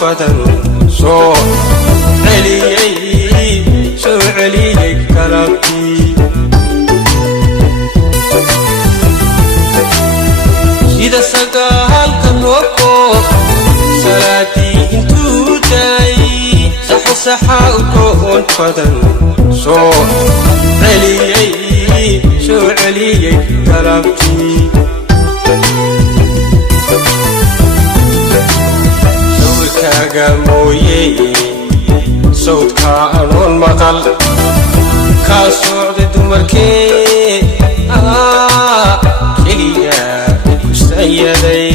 badan soo celiyay galabtii sida sagaalka roobko salaadii intuu daay saxa ukoon badan soo celiyay galabtii sawirkaaga mooye sawdka anoon maqal kaa socday dumarkee keliya kusayaday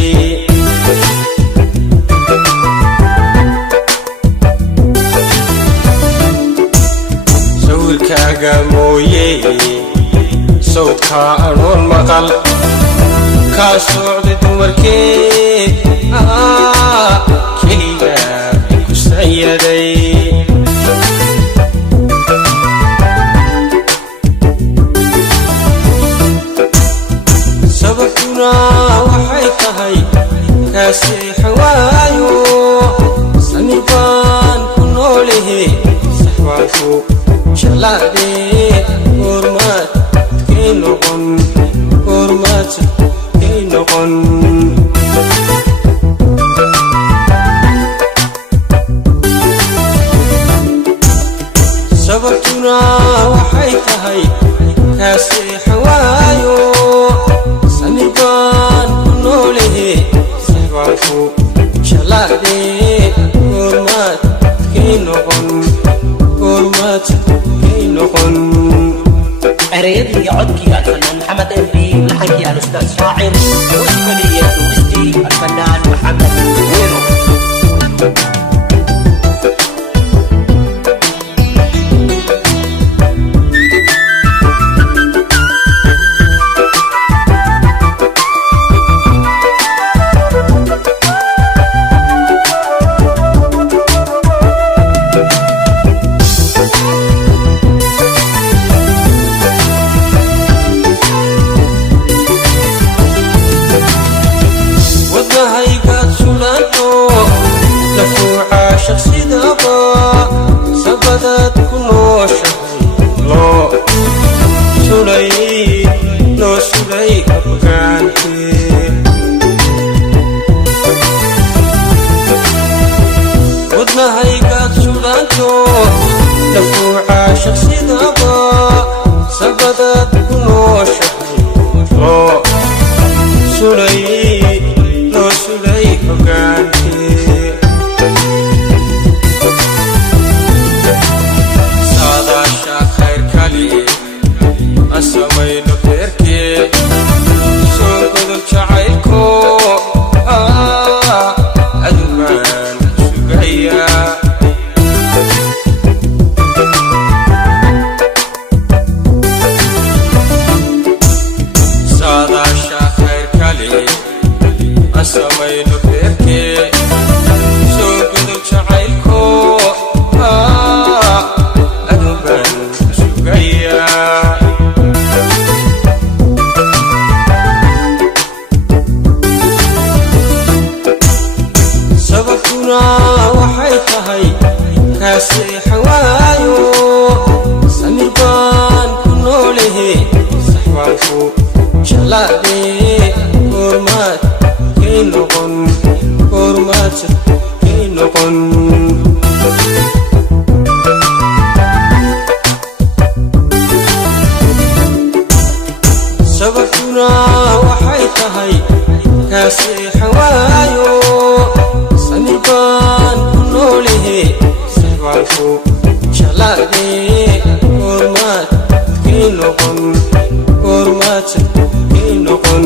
sawirkaaga mooye sawdka anoon maqal kaa socday dumarkee keliya kusayaday sababtuna waxay tahay kaasii waayo samir baan ku noolehe saxwaanku jalaade hormaad kay noqon sababtuna waxay tahay kaasii waayo samir baan ku noolehe saxwaanku jalaade hormaad kay noqon أريد يعدكي الفنان محمد أنبي لحكي الأستاذ شاعر وإسمالية دوستي الفنان محمد ويرو hormaad kay noqon